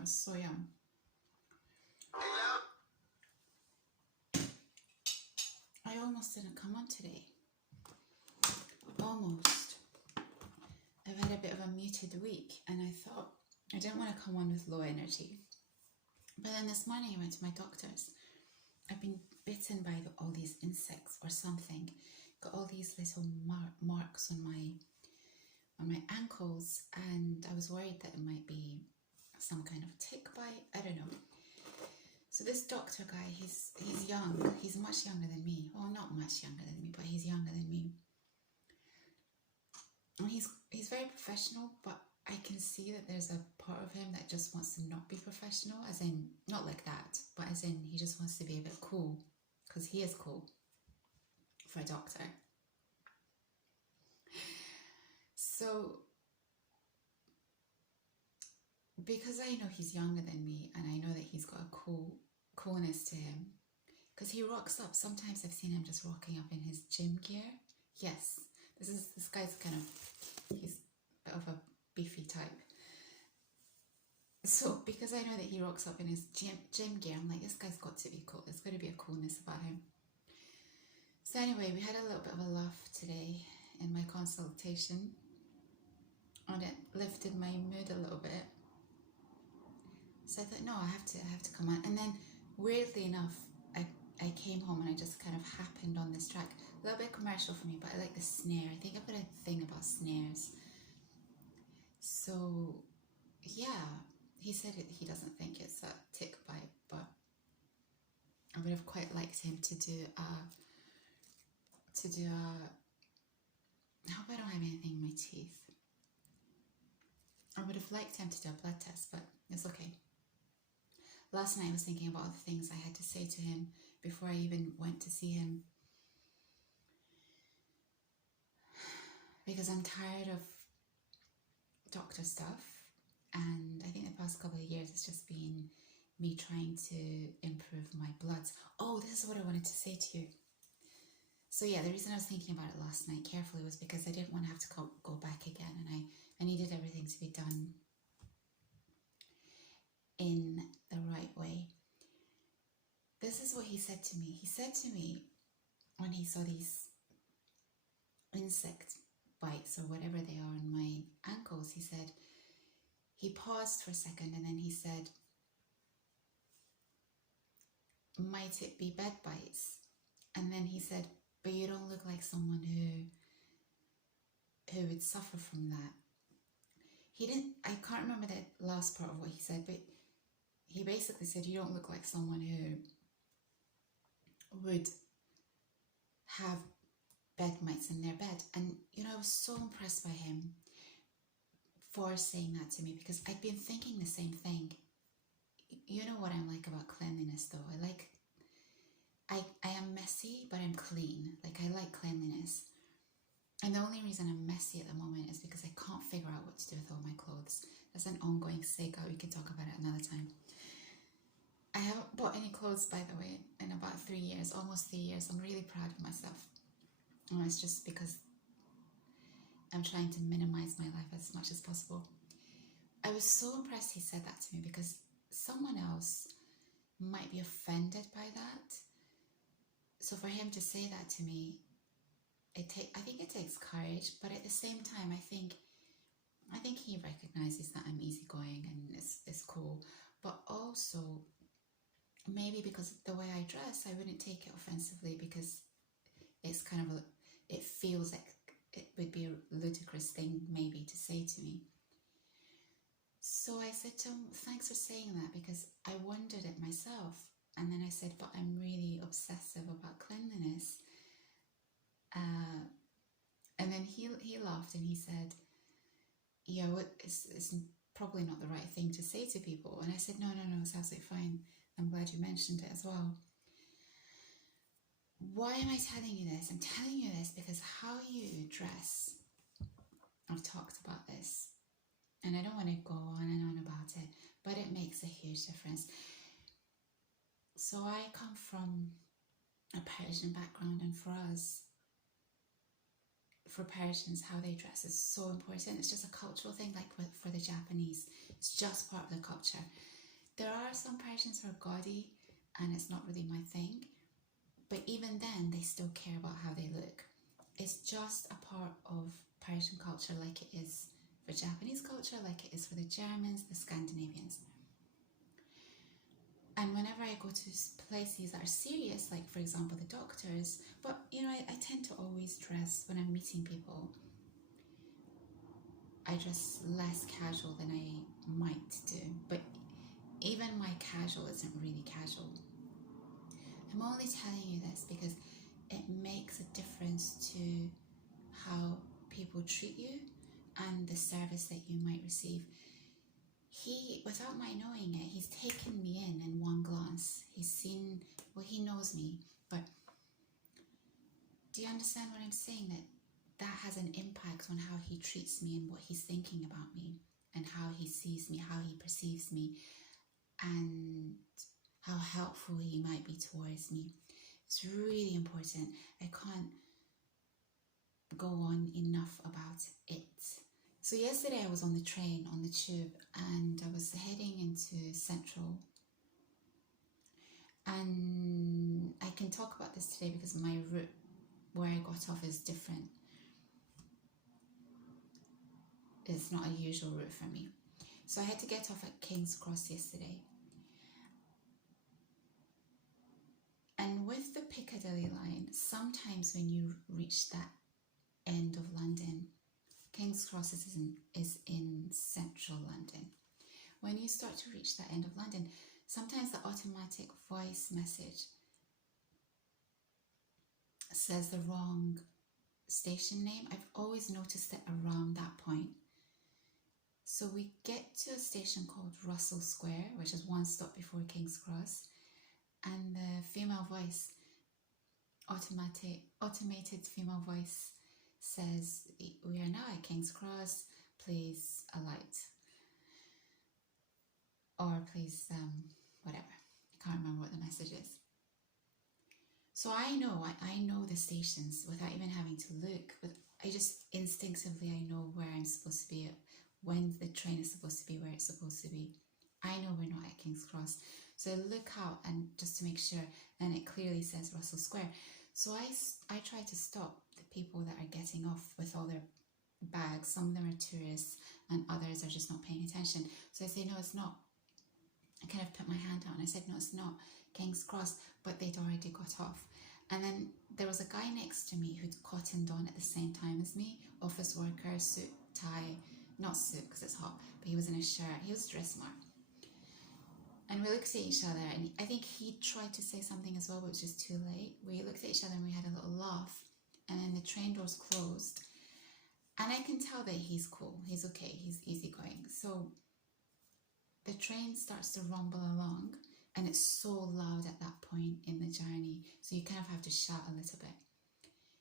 That was so yum. I almost didn't come on today. Almost. I've had a bit of a muted week and I thought I didn't want to come on with low energy. But then this morning I went to my doctor's. I've been bitten by all these insects or something. Got all these little marks on my ankles, and I was worried that it might be some kind of tick bite. I don't know. So this doctor guy, he's young. He's much younger than me. Well, not much younger than me, but he's younger than me. And he's very professional, but I can see that there's a part of him that just wants to not be professional, as in, not like that, but as in he just wants to be a bit cool, because he is cool for a doctor. So, because I know he's younger than me, and I know that he's got a coolness to him, because he rocks up. Sometimes I've seen him just rocking up in his gym gear. Yes, this guy's kind of, he's a bit of a beefy type. So because I know that he rocks up in his gym gear, I'm like, this guy's got to be cool. There's got to be a coolness about him. So anyway, we had a little bit of a laugh today in my consultation, and it lifted my mood a little bit. So I thought, no, I have to come on. And then weirdly enough, I came home and I just kind of happened on this track. A little bit commercial for me, but I like the snare. I think I've got a thing about snares. So yeah, he said he doesn't think it's a tick bite, but I would have quite liked him to do a I hope I don't have anything in my teeth. I would have liked him to do a blood test, but it's okay. Last night I was thinking about the things I had to say to him before I even went to see him, because I'm tired of doctor stuff, and I think the past couple of years it's just been me trying to improve my bloods. Oh, this is what I wanted to say to you. So yeah, the reason I was thinking about it last night carefully was because I didn't want to have to go back again, and I needed everything to be done in the right way. This is what he said to me. He said to me when he saw these insect bites or whatever they are on my ankles, he paused for a second and then he said, might it be bed bites? And then he said, but you don't look like someone who would suffer from that. I can't remember the last part of what he said, but he basically said, you don't look like someone who would have bed mites in their bed. And, I was so impressed by him for saying that to me, because I'd been thinking the same thing. You know what I'm like about cleanliness, though. I am messy, but I'm clean. I like cleanliness. And the only reason I'm messy at the moment is because I can't figure out what to do with all my clothes. That's an ongoing saga. We can talk about it another time. I haven't bought any clothes, by the way, in about 3 years, almost 3 years. I'm really proud of myself. And it's just because I'm trying to minimize my life as much as possible. I was so impressed he said that to me, because someone else might be offended by that. So for him to say that to me, I think it takes courage, but at the same time, I think he recognizes that I'm easygoing and it's cool. But also, maybe because of the way I dress, I wouldn't take it offensively, because it's kind of it feels like it would be a ludicrous thing maybe to say to me. So I said to him, thanks for saying that, because I wondered it myself. And then I said, but I'm really obsessive about cleanliness. And then he laughed and he said, yeah, it's probably not the right thing to say to people. And I said, no, it's absolutely fine. I'm glad you mentioned it as well. Why am I telling you this? I'm telling you this because how you dress, I've talked about this, and I don't want to go on and on about it, but it makes a huge difference. So I come from a Persian background, and for us, for Persians, how they dress is so important. It's just a cultural thing, like for the Japanese. It's just part of the culture. There are some Persians who are gaudy, and it's not really my thing. But even then, they still care about how they look. It's just a part of Persian culture, like it is for Japanese culture, like it is for the Germans, the Scandinavians. And whenever I go to places that are serious, like for example the doctors, but you know, I tend to always dress, when I'm meeting people, I dress less casual than I might do. But even my casual isn't really casual. I'm only telling you this because it makes a difference to how people treat you and the service that you might receive. He, without my knowing it, he's taken me in one glance. He's seen, well, he knows me, but do you understand what I'm saying? That has an impact on how he treats me and what he's thinking about me and how he sees me, how he perceives me, and how helpful he might be towards me. It's really important. I can't go on enough about it. So yesterday I was on the train, on the tube, and I was heading into Central. And I can talk about this today because my route where I got off is different. It's not a usual route for me. So I had to get off at King's Cross yesterday. And with the Piccadilly line, sometimes when you reach that end of London, King's Cross is in central London. When you start to reach that end of London, sometimes the automatic voice message says the wrong station name. I've always noticed it around that point. So we get to a station called Russell Square, which is one stop before King's Cross, and the female voice, automated female voice, says, "We are now at King's Cross, please alight." Or please, whatever. I can't remember what the message is. So I know the stations without even having to look. But I just instinctively, I know where I'm supposed to be, when the train is supposed to be, where it's supposed to be. I know we're not at King's Cross. So I look out and just to make sure, and it clearly says Russell Square. So I try to stop the people that are getting off with all their bags. Some of them are tourists and others are just not paying attention. So I say, no, it's not. I kind of put my hand out and I said, no, it's not King's Cross, but they'd already got off. And then there was a guy next to me who'd cottoned on at the same time as me, office worker, suit, tie, not suit because it's hot, but he was in a shirt, he was dressed smart. And we looked at each other, and I think he tried to say something as well, but it was just too late. We looked at each other and we had a little laugh, and then the train doors closed. And I can tell that he's cool, he's okay, he's easygoing. So the train starts to rumble along, and it's so loud at that point in the journey, so you kind of have to shout a little bit.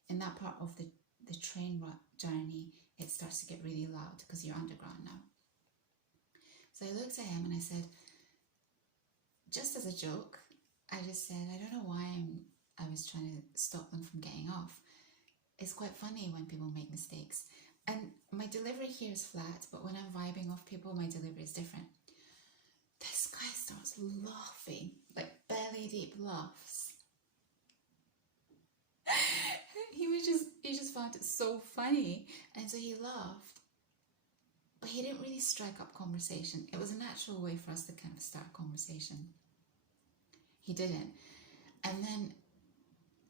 In that part of the train journey, it starts to get really loud because you're underground now. So I looked at him and I said, just as a joke, I just said, I don't know why I was trying to stop them from getting off. It's quite funny when people make mistakes. And my delivery here is flat, but when I'm vibing off people, my delivery is different. This guy starts laughing, like belly deep laughs. he just found it so funny. And so he laughed, but he didn't really strike up conversation. It was a natural way for us to kind of start a conversation. He didn't. And then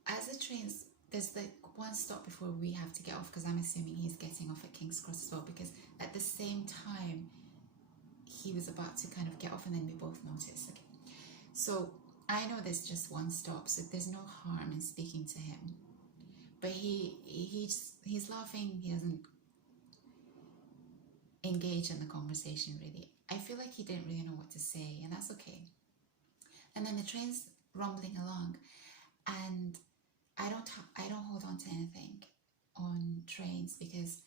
as the trains, there's like one stop before we have to get off, because I'm assuming he's getting off at King's Cross as well, because at the same time he was about to kind of get off, and then we both noticed. Okay. So I know there's just one stop, so there's no harm in speaking to him. But he's laughing, he doesn't engage in the conversation really. I feel like he didn't really know what to say, and that's okay. And then the train's rumbling along, and I don't hold on to anything on trains because,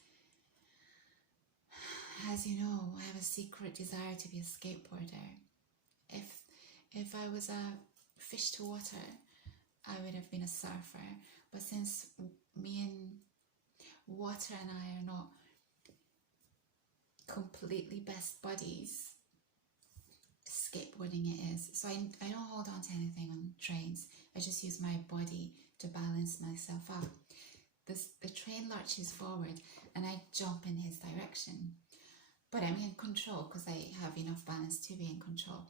as you know, I have a secret desire to be a skateboarder. If I was a fish to water, I would have been a surfer. But since water and I are not completely best buddies, skateboarding it is. So I don't hold on to anything on trains. I just use my body to balance myself up. The train lurches forward and I jump in his direction. But I'm in control because I have enough balance to be in control.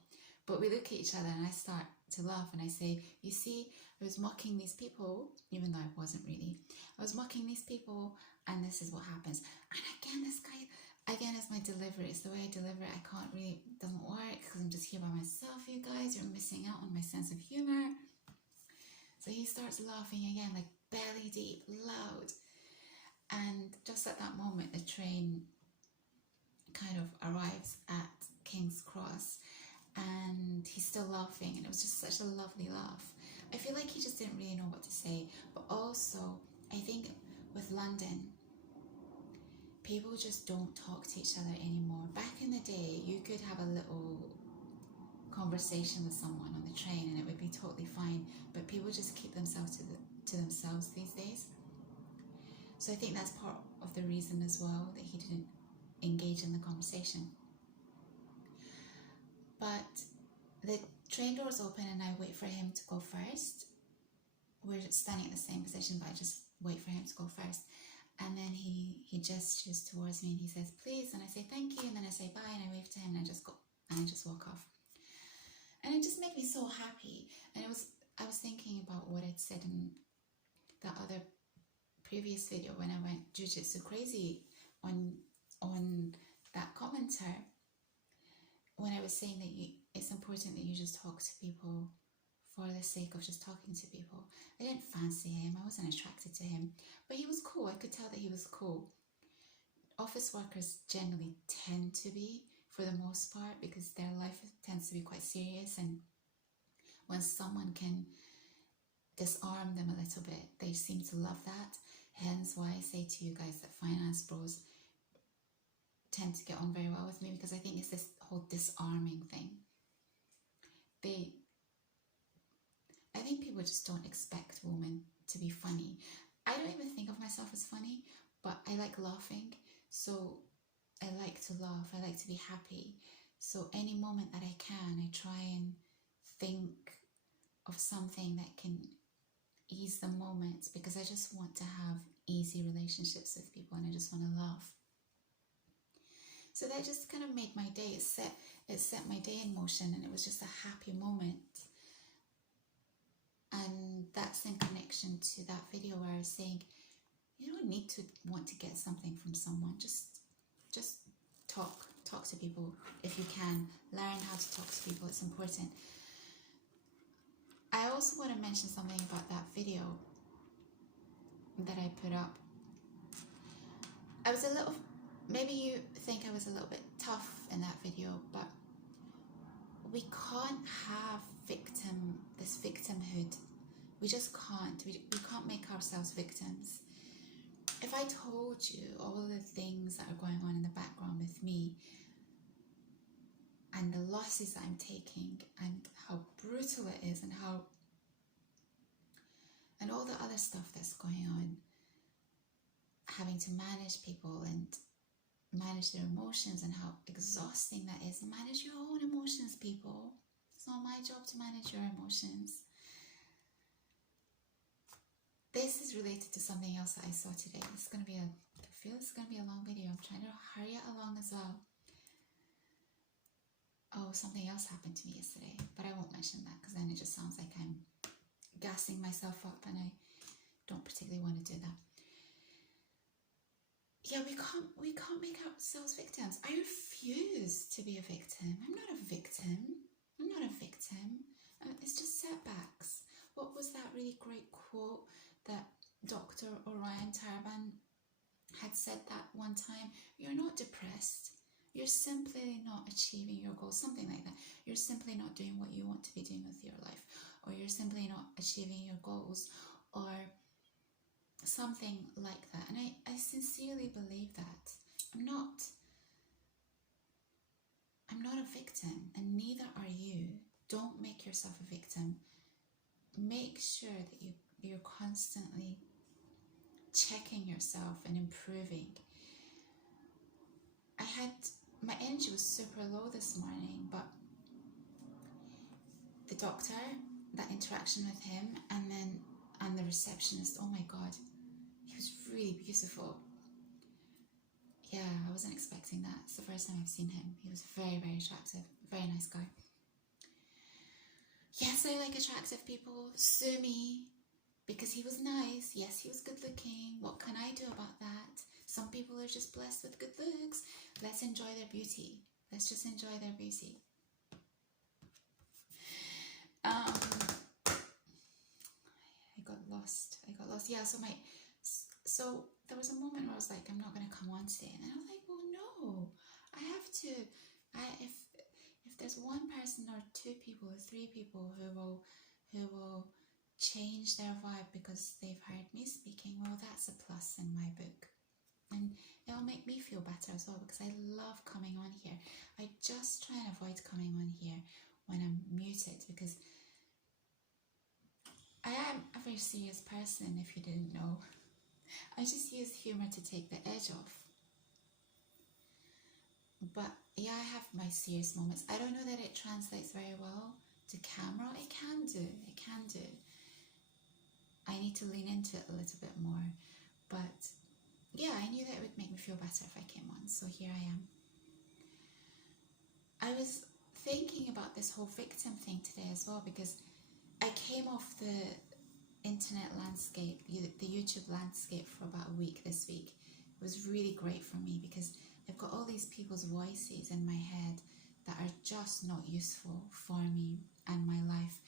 But we look at each other and I start to laugh and I say, you see, I was mocking these people, even though I wasn't really. I was mocking these people and this is what happens. And again, this guy, again, it's my delivery. It's the way I deliver it. I can't really, it doesn't work because I'm just here by myself, you guys. You're missing out on my sense of humor. So he starts laughing again, like belly deep, loud. And just at that moment, the train kind of arrives at King's Cross and he's still laughing, and it was just such a lovely laugh. I feel like he just didn't really know what to say, but also I think with London, people just don't talk to each other anymore. Back in the day, you could have a little conversation with someone on the train and it would be totally fine, but people just keep themselves to themselves these days. So I think that's part of the reason as well that he didn't engage in the conversation. But the train doors open and I wait for him to go first. We're standing in the same position, but I just wait for him to go first. And then he gestures towards me and he says, please. And I say, thank you. And then I say bye and I wave to him and I just go and I just walk off. And it just made me so happy. And I was thinking about what I'd said in that other previous video when I went jiu-jitsu crazy on that commenter, when I was saying that it's important that you just talk to people for the sake of just talking to people. I didn't fancy him, I wasn't attracted to him, but he was cool. I could tell that he was cool. Office workers generally tend to be, for the most part, because their life tends to be quite serious, and when someone can disarm them a little bit, they seem to love that. Hence why I say to you guys that finance bros tend to get on very well with me, because I think it's this whole disarming thing. I think people just don't expect women to be funny. I don't even think of myself as funny, but I like laughing. So I like to laugh. I like to be happy. So any moment that I can, I try and think of something that can ease the moment, because I just want to have easy relationships with people and I just want to laugh. So that just kind of made my day. It set my day in motion, and it was just a happy moment. And that's in connection to that video where I was saying, you don't need to want to get something from someone. Just talk to people if you can. Learn how to talk to people. It's important. I also want to mention something about that video that I put up. Maybe you think I was a little bit tough in that video, but we can't have this victimhood. We just can't. We can't make ourselves victims. If I told you all the things that are going on in the background with me and the losses that I'm taking and how brutal it is and all the other stuff that's going on, having to manage people and manage their emotions and how exhausting that is. Manage your own emotions, people. It's not my job to manage your emotions. This is related to something else that I saw today. I feel it's going to be a long video. I'm trying to hurry it along as well. Oh, something else happened to me yesterday, but I won't mention that because then it just sounds like I'm gassing myself up and I don't particularly want to do that. Yeah, we can't make ourselves victims. I refuse to be a victim. I'm not a victim. It's just setbacks. What was that really great quote that Dr. Orion Taraban had said that one time? You're not depressed. You're simply not achieving your goals, something like that. You're simply not doing what you want to be doing with your life, or you're simply not achieving your goals, or something like that. And I sincerely believe that. I'm not a victim, and neither are you. Don't make yourself a victim. Make sure that you're constantly checking yourself and improving. My energy was super low this morning, but the doctor, that interaction with him, and the receptionist, oh my god, he was really beautiful. Yeah, I wasn't expecting that. It's the first time I've seen him. He was very, very attractive. Very nice guy. Yes, I like attractive people. Sue me. Because he was nice. Yes, he was good looking. What can I do about that? Some people are just blessed with good looks. Let's enjoy their beauty. Let's just enjoy their beauty. I got lost. Yeah, so there was a moment where I was like, I'm not going to come on today. And then I was like, well, no, I have to. If there's one person or two people or three people who will change their vibe because they've heard me speaking, well, that's a plus in my book. And it'll make me feel better as well, because I love coming on here. I just try and avoid coming on here when I'm muted, because I am a very serious person, if you didn't know. I just use humour to take the edge off. But yeah, I have my serious moments. I don't know that it translates very well to camera. It can do. I need to lean into it a little bit more. But yeah, I knew that it would make me feel better if I came on. So here I am. I was thinking about this whole victim thing today as well, because I came off the internet landscape, the YouTube landscape, for about a week this week. It was really great for me because I've got all these people's voices in my head that are just not useful for me and my life.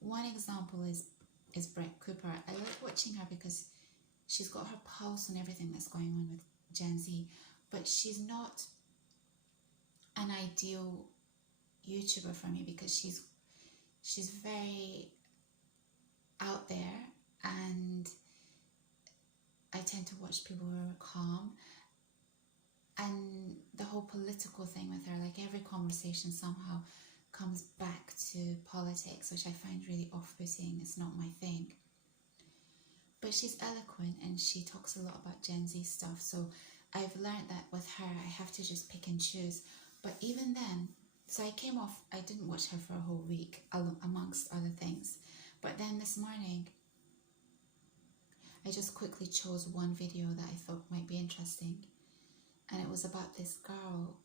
One example is Brett Cooper. I like watching her because she's got her pulse on everything that's going on with Gen Z, but she's not an ideal YouTuber for me because she's very out there, and I tend to watch people who are calm. And the whole political thing with her, like every conversation somehow comes back to politics, which I find really off-putting. It's not my thing. But she's eloquent and she talks a lot about Gen Z stuff. So I've learned that with her, I have to just pick and choose. But even then, so I came off, I didn't watch her for a whole week, amongst other things. But then this morning, I just quickly chose one video that I thought might be interesting. And it was about this girl,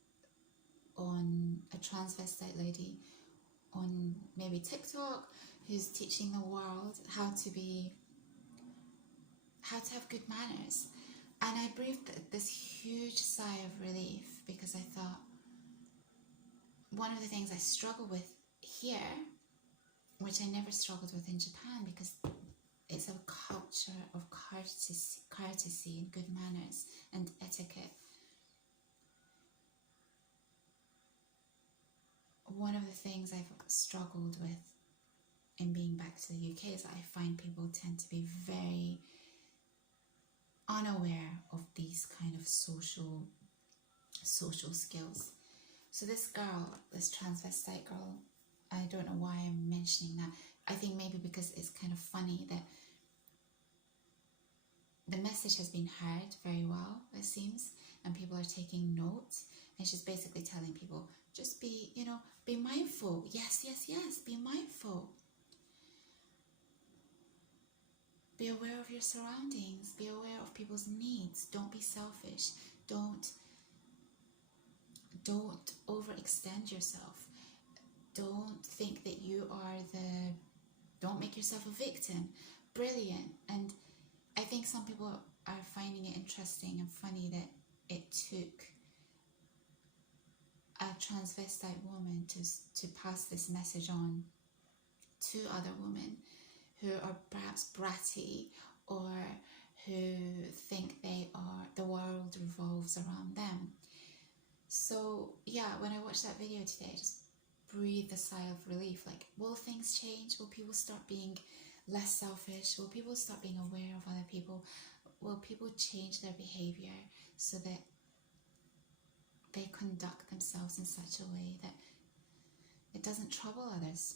on a transvestite lady on maybe TikTok, who's teaching the world how to have good manners. And I breathed this huge sigh of relief, because I thought, one of the things I struggle with here, which I never struggled with in Japan, because it's a culture of courtesy and good manners and etiquette. One of the things I've struggled with in being back to the UK is that I find people tend to be very unaware of these kind of social skills. So this girl, this transvestite girl, I don't know why I'm mentioning that. I think maybe because it's kind of funny that the message has been heard very well, it seems, and people are taking notes. And she's basically telling people, just be mindful. Yes, be mindful. Be aware of your surroundings. Be aware of people's needs. Don't be selfish. Don't overextend yourself. Don't think that you are don't make yourself a victim. Brilliant. And I think some people are finding it interesting and funny that it took a transvestite woman to pass this message on to other women who are perhaps bratty, or who think the world revolves around them. So yeah, when I watched that video today, I just breathed a sigh of relief. Like, will things change? Will people start being less selfish? Will people start being aware of other people? Will people change their behavior so that they conduct themselves in such a way that it doesn't trouble others?